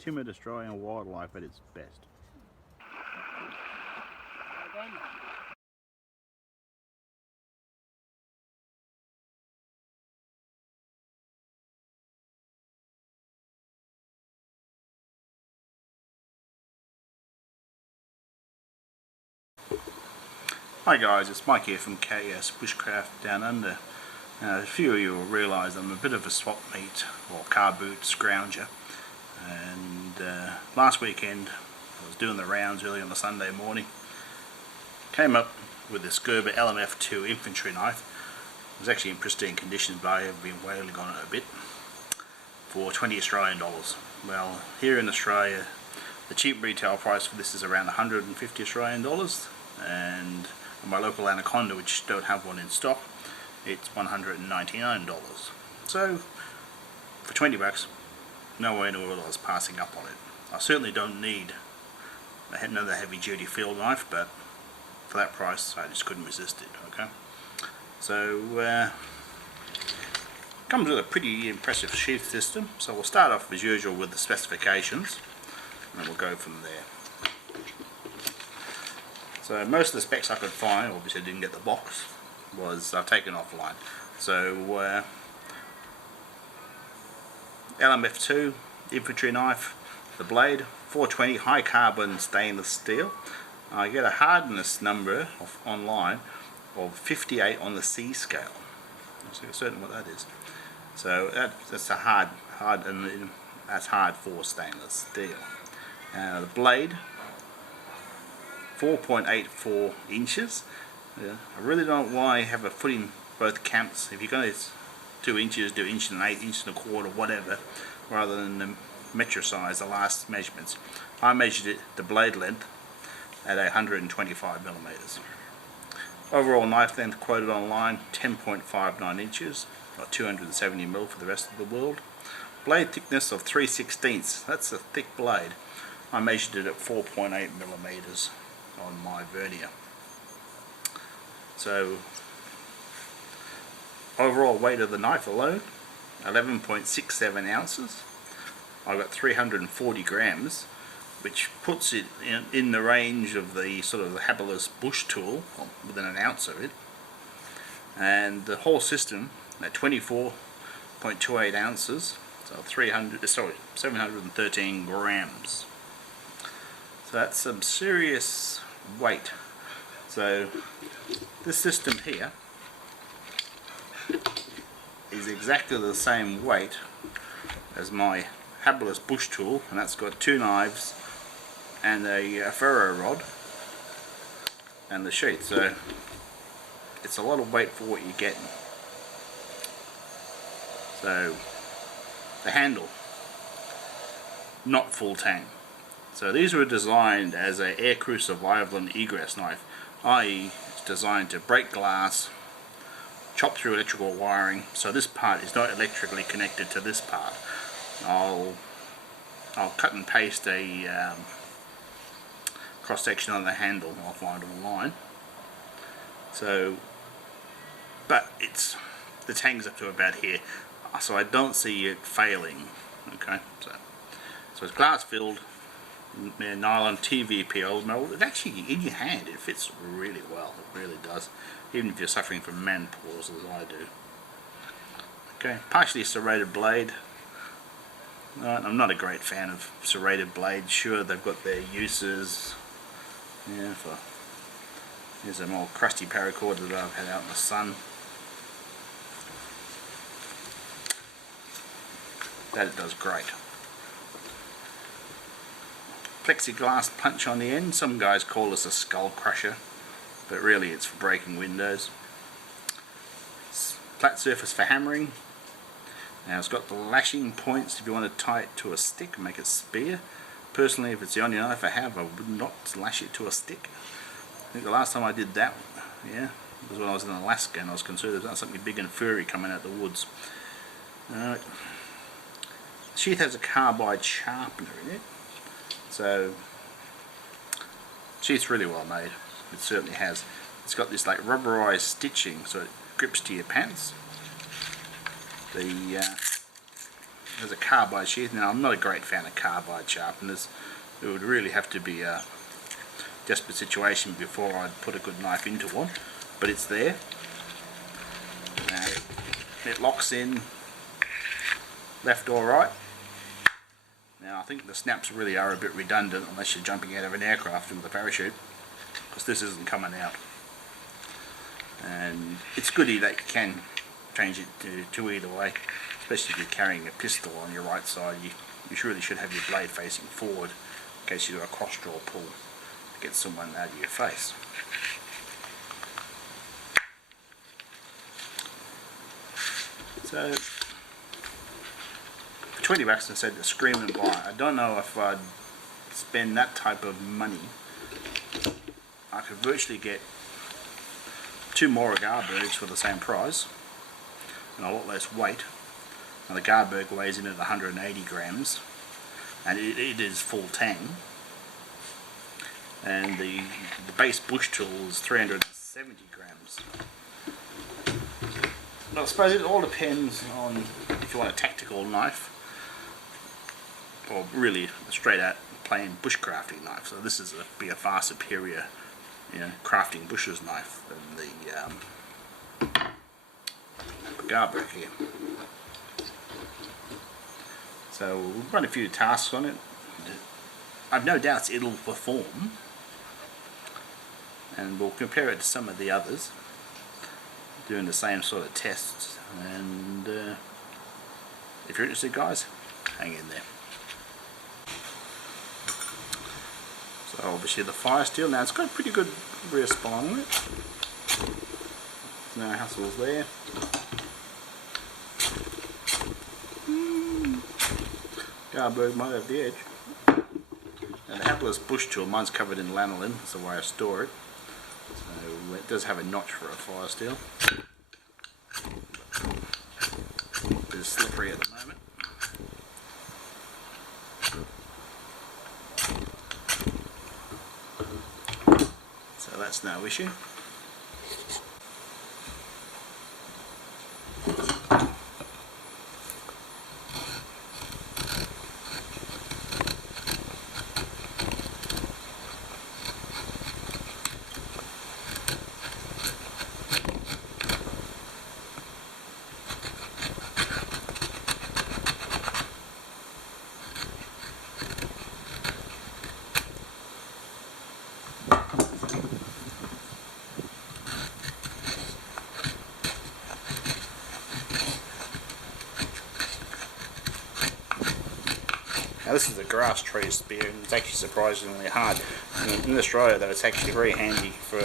timid Australian wildlife at its best. Hi guys, it's Mike here from KS Bushcraft Down Under. A few of you will realise I'm a bit of a swap meet or car boot scrounger, and last weekend I was doing the rounds early on a Sunday morning. Came up with this Gerber LMF 2 infantry knife. It was actually in pristine condition, but I have been wailing on it a bit, for 20 Australian dollars. Well, here in Australia the cheap retail price for this is around 150 Australian dollars, and my local Anaconda, which don't have one in stock, it's $199. So for 20 bucks, no way in the world I was passing up on it. I certainly don't need another heavy duty field knife, but for that price I just couldn't resist it. Okay, so comes with a pretty impressive sheath system, so we'll start off as usual with the specifications and we'll go from there. So most of the specs I could find, obviously I didn't get the box, was I've taken offline. So LMF 2 infantry knife, the blade 420 high carbon stainless steel. I get a hardness number online of 58 on the C scale. I'm certain what that is. So that's a hard and that's hard for stainless steel. The blade 4.84 inches. I really don't know why I have a foot in both camps. If you're going to 2 inches, do 1.8 inches, 1.25 inches, whatever, rather than the metro size, the last measurements. I measured it, the blade length, at 125 millimeters. Overall knife length quoted online 10.59 inches, or 270 mil for the rest of the world. Blade thickness of 3/16. That's a thick blade. I measured it at 4.8 millimeters on my vernier. So overall weight of the knife alone 11.67 ounces. I've got 340 grams, which puts it in the range of the sort of the habilis bush tool, within an ounce of it. And the whole system at 24.28 ounces, so 713 grams. So that's some serious weight. So this system here is exactly the same weight as my habilis bush tool, and that's got 2 knives and a ferro rod and the sheath. So it's a lot of weight for what you're getting. So the handle, not full tang. So these were designed as an aircrew survival and egress knife, i.e. it's designed to break glass, chop through electrical wiring. So this part is not electrically connected to this part. I'll cut and paste a cross section on the handle, I'll find online. So, but the tang's up to about here, so I don't see it failing. Okay, so it's glass filled, nylon TVP metal. It actually, in your hand, it fits really well. It really does, even if you're suffering from menopause as I do. Okay, partially serrated blade. I'm not a great fan of serrated blades. Sure, they've got their uses. Yeah, here's some old crusty paracord that I've had out in the sun. That it does great. Plexiglass punch on the end. Some guys call this a skull crusher, but really it's for breaking windows. Flat surface for hammering. Now it's got the lashing points if you want to tie it to a stick and make it spear. Personally, if it's the only knife I have, I would not lash it to a stick. I think the last time I did that, was when I was in Alaska and I was concerned about something big and furry coming out the woods. The sheath has a carbide sharpener in it, so the sheath's really well made. It certainly has. It's got this like rubberized stitching, so it grips to your pants. The as a carbide sheath. Now I'm not a great fan of carbide sharpeners. It would really have to be a desperate situation before I'd put a good knife into one, but it's there. Now it locks in left or right. Now I think the snaps really are a bit redundant unless you're jumping out of an aircraft with a parachute, because this isn't coming out. And it's goody that you can change it to either way, especially if you're carrying a pistol on your right side. You really should have your blade facing forward in case you do a cross draw pull to get someone out of your face. So for 20 bucks I said to scream and buy. I don't know if I'd spend that type of money. I could virtually get 2 more Gerbers for the same price and a lot less weight. Now the Gerber weighs in at 180 grams and it is full tang, and the base bush tool is 370 grams. But I suppose it all depends on if you want a tactical knife or really a straight out plain bushcrafting knife. So this is be a far superior, crafting bushes knife than the Gerber here. So we'll run a few tasks on it. I've no doubts it'll perform, and we'll compare it to some of the others doing the same sort of tests. And if you're interested, guys, hang in there. So obviously the fire steel, now it's got a pretty good rear spine on it. No hassles there. Gerber might have the edge. And the helpless bush tool, mine's covered in lanolin, that's the way I store it. So it does have a notch for a fire steel. It's slippery at the moment. So that's no issue. Now this is a grass tree spear, and it's actually surprisingly hard. In Australia though, it's actually very handy for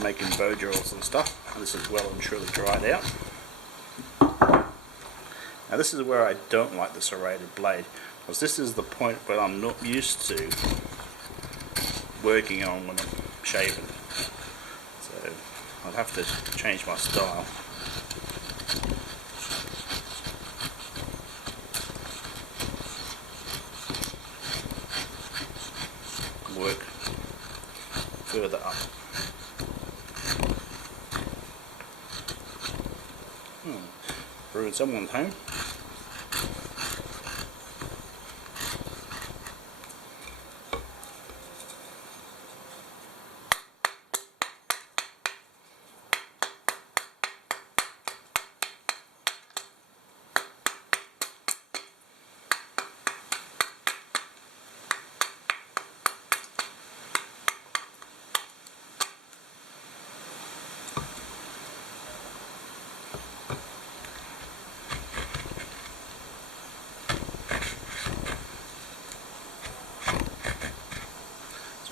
making bow drills and stuff. And this is well and truly dried out. Now this is where I don't like the serrated blade, because this is the point where I'm not used to working on when I'm shaving. So I'll have to change my style. Work further up. Ruined someone's home.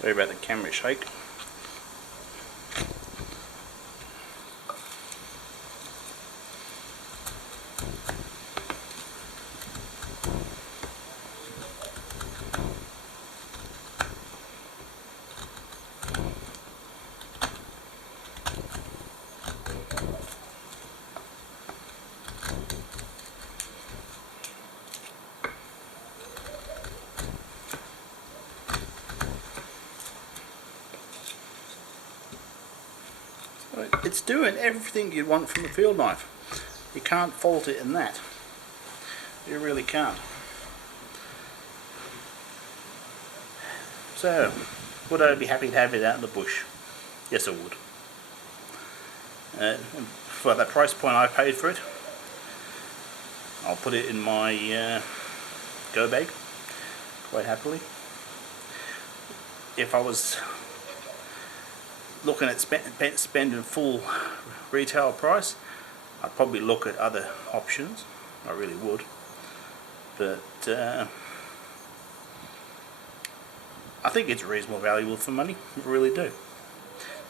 Sorry about the camera shake. It's doing everything you'd want from a field knife. You can't fault it in that. You really can't. So, would I be happy to have it out in the bush? Yes, I would. For that price point I paid for it, I'll put it in my go bag quite happily. If I was looking at spending full retail price, I'd probably look at other options. I really would. But I think it's reasonable value for money. I really do.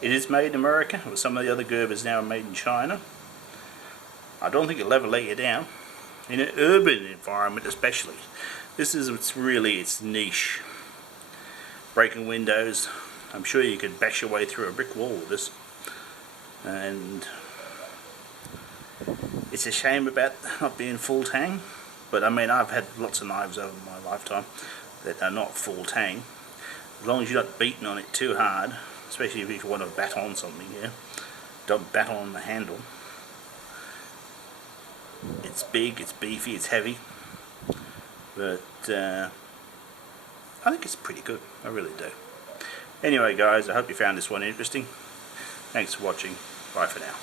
It is made in America, with some of the other Gerbers now are made in China. I don't think it'll ever let you down. In an urban environment especially. This is its niche. Breaking windows. I'm sure you could bash your way through a brick wall with this. And it's a shame about not being full tang. But I mean, I've had lots of knives over my lifetime that are not full tang. As long as you're not beating on it too hard, especially if you want to bat on something here, don't bat on the handle. It's big, it's beefy, it's heavy, but I think it's pretty good. I really do. Anyway guys, I hope you found this one interesting. Thanks for watching. Bye for now.